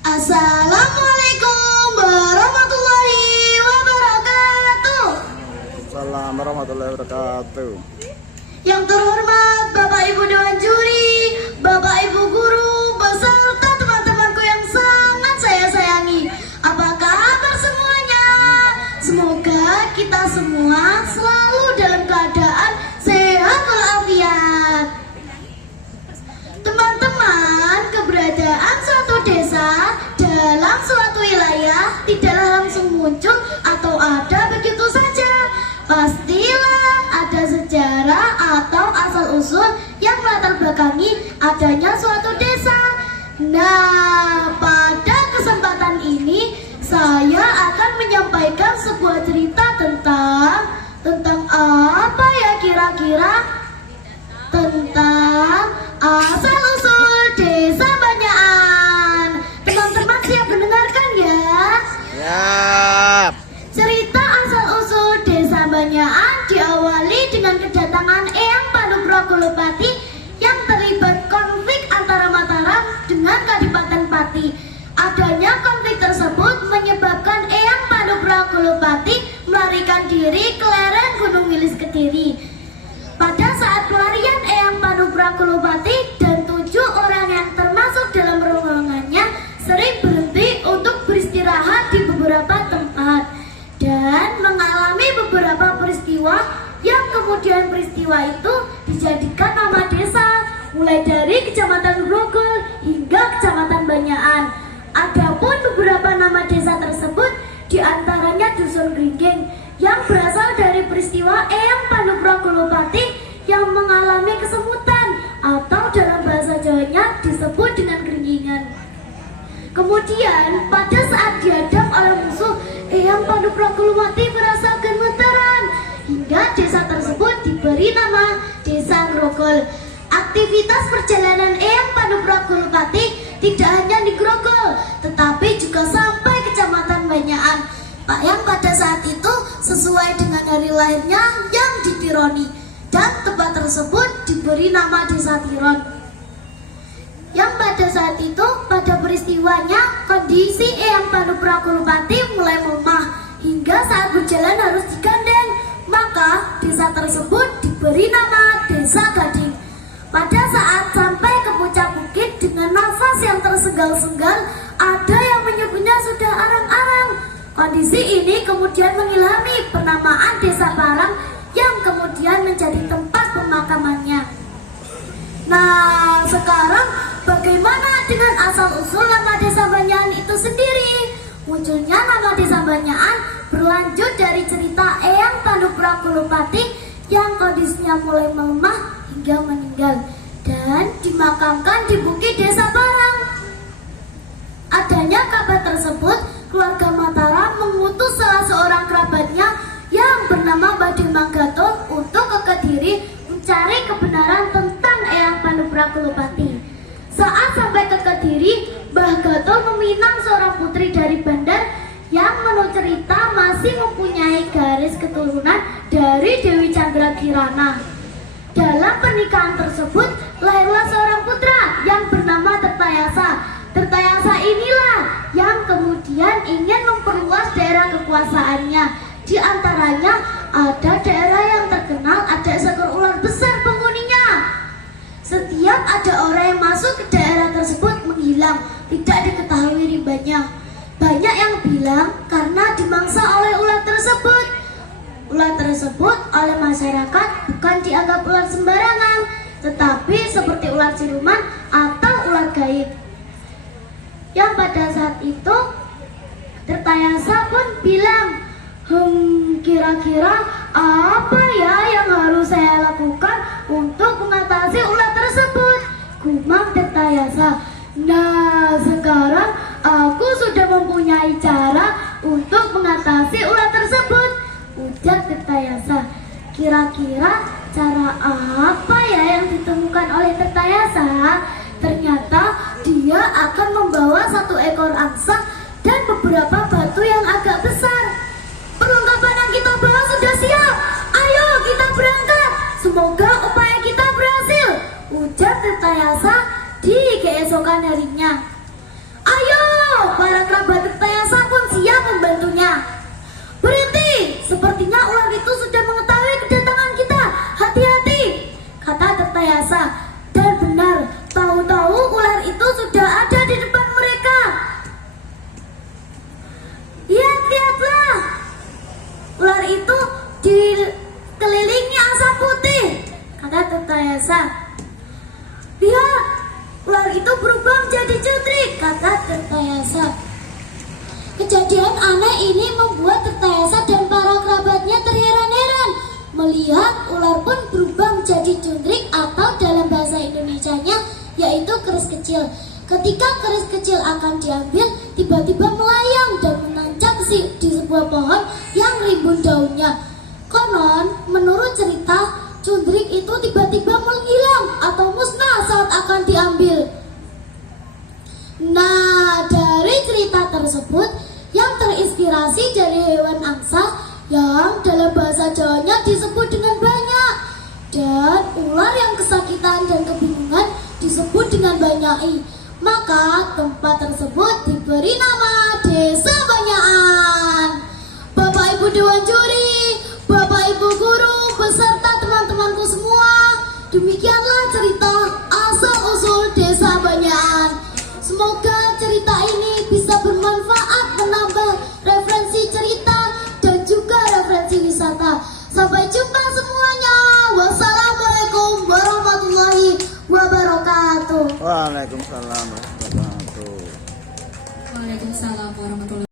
Assalamualaikum warahmatullahi wabarakatuh. Assalamualaikum warahmatullahi wabarakatuh. Yang terhormat Bapak Ibu Dewan Juri, Bapak Ibu Guru, beserta teman-temanku yang sangat saya sayangi. Apa kabar semuanya? Semoga kita semua selalu dalam keadaan sehat walafiat. Teman-teman, keberadaan suatu desa dalam suatu wilayah tidaklah langsung muncul atau ada begitu saja. Pastilah ada sejarah atau asal-usul yang melatar belakangi adanya suatu desa. Nah, pada kesempatan ini saya akan menyampaikan sebuah cerita tentang apa ya kira-kira? Tentang asal-usul desa Banyakan. Teman-teman siap mendengarkan ya? Siap. Cerita asal-usul desa Banyakan diawali dengan kedatangan Eyang Panugra Kulupati yang terlibat konflik antara Mataram dengan Kadipaten Pati. Adanya konflik tersebut menyebabkan Eyang Panugra Kulupati melarikan diri ke lereng Gunung Wilis Kediri. Pada saat pelarian Eyang Panugra Kulupati dan 7 orang yang termasuk dalam rombongannya sering berhenti untuk beristirahat di beberapa tempat dan mengalami beberapa peristiwa yang kemudian peristiwa itu dijadikan nama desa, mulai dari Kecamatan Grogol hingga Kecamatan Banyakan. Adapun beberapa nama desa tersebut diantaranya Dusun Gringging yang berasal dari peristiwa Eyang Panugra Kulupati yang mengalami kesemutan atau dalam bahasa Jawanya disebut dengan Gringgingan. Kemudian pada saat dihadap oleh musuh, Eyang Panugra Kulupati merasa gemetaran hingga desa tersebut diberi nama Desa Grogol. Aktivitas perjalanan Eyang Panugra Kulupati tidak hanya di Grogol, tetapi juga sampai Kecamatan Banyakan yang pada saat itu sesuai dengan hari lahirnya yang di Tironi, dan tempat tersebut diberi nama Desa Tiron. Yang pada saat itu, pada peristiwanya, kondisi Eyang Panugra Kulupati mulai melemah hingga saat berjalan harus digandeng. Maka desa tersebut diberi nama Desa Gading. Pada saat sampai ke puncak bukit dengan nafas yang tersengal-sengal, ada yang menyebutnya sudah arang-arang. Kondisi ini kemudian mengilhami penamaan Desa Parang yang kemudian menjadi tempat pemakamannya. Nah, sekarang bagaimana dengan asal-usul nama Desa Banyakan itu sendiri? Munculnya nama Desa Banyakan berlanjut dari cerita Eyang Panugra Kulupati yang kondisinya mulai melemah hingga meninggal dan dimakamkan di bukit Desa Parang. Adanya kabar tersebut, keluarga Mataram mengutus salah seorang kerabatnya yang bernama Bade Manggato untuk ke Kediri mencari kebenaran tentang Eyang Panugra Kulupati. Saat sampai ke Kediri, Mbah Gato meminang seorang putri dari Bandar yang menurut cerita masih mempunyai garis keturunan dari Dewi Chandra Kirana. Dalam pernikahan tersebut lahirlah seorang putra yang bernama Tirtayasa. Tirtayasa inilah yang kemudian ingin memperluas daerah kekuasaannya. Di antaranya ada daerah yang terkenal ada seekor ular besar penghuninya. Setiap ada orang yang masuk ke daerah tersebut menghilang, tidak diketahui rimbanya. Banyak yang bilang karena dimangsa oleh ular tersebut. Ular tersebut oleh masyarakat bukan dianggap ular sembarangan, tetapi seperti ular siluman atau ular gaib. Yang pada saat itu Tirtayasa pun bilang, kira-kira apa ya yang harus saya lakukan untuk mengatasi ular tersebut? Gumam Tirtayasa. Nah, sekarang aku sudah mempunyai cara untuk mengatasi ular tersebut, ujar Tirtayasa. Kira-kira cara apa ya yang ditemukan oleh Tirtayasa? Ternyata dia akan membawa 1 ekor angsa dan beberapa batu yang agak besar. Perlengkapan yang kita bawa sudah siap. Ayo kita berangkat. Semoga upaya kita berhasil, ujar Tirtayasa di keesokan harinya. Ayo para kerabat Tirtayasa pun siap membantunya. Berhenti, sepertinya ular itu sudah mengetahui kedatangan kita. Hati-hati, kata Tirtayasa. Dan benar, tahu-tahu ular itu sudah ada di depan mereka. Lihatlah, ular itu dikelilingi asap putih, kata Tirtayasa. Lihat, ular itu berubah menjadi cutrik, kata Tirtayasa. Kejadian aneh ini membuat Tirtayasa dan para kerabatnya terheran-heran. Melihat ular pun berubah menjadi cundrik atau dalam bahasa Indonesianya yaitu keris kecil. Ketika keris kecil akan diambil, tiba-tiba melayang dan menancap di sebuah pohon yang rimbun daunnya. Konon, menurut cerita, cundrik itu tiba-tiba menghilang atau musnah saat akan diambil. Nah, dari cerita tersebut yang terinspirasi dari hewan angsa yang dalam bahasa Jawanya disebut dengan banyak, dan ular yang kesakitan dan kebingungan disebut dengan banyai. Maka tempat tersebut diberi nama Desa Banyakan. Bapak Ibu Dewan Juri, Bapak Ibu Guru, beserta teman-temanku semua, demikianlah cerita asal-usul Desa Banyakan. Semoga cerita ini bisa bermanfaat, menambah referensi cerita dan juga referensi wisata. Sampai jumpa semuanya. Wassalamualaikum warahmatullahi wabarakatuh. Waalaikumsalam warahmatullahi wabarakatuh. Waalaikumsalam warahmatullahi wabarakatuh.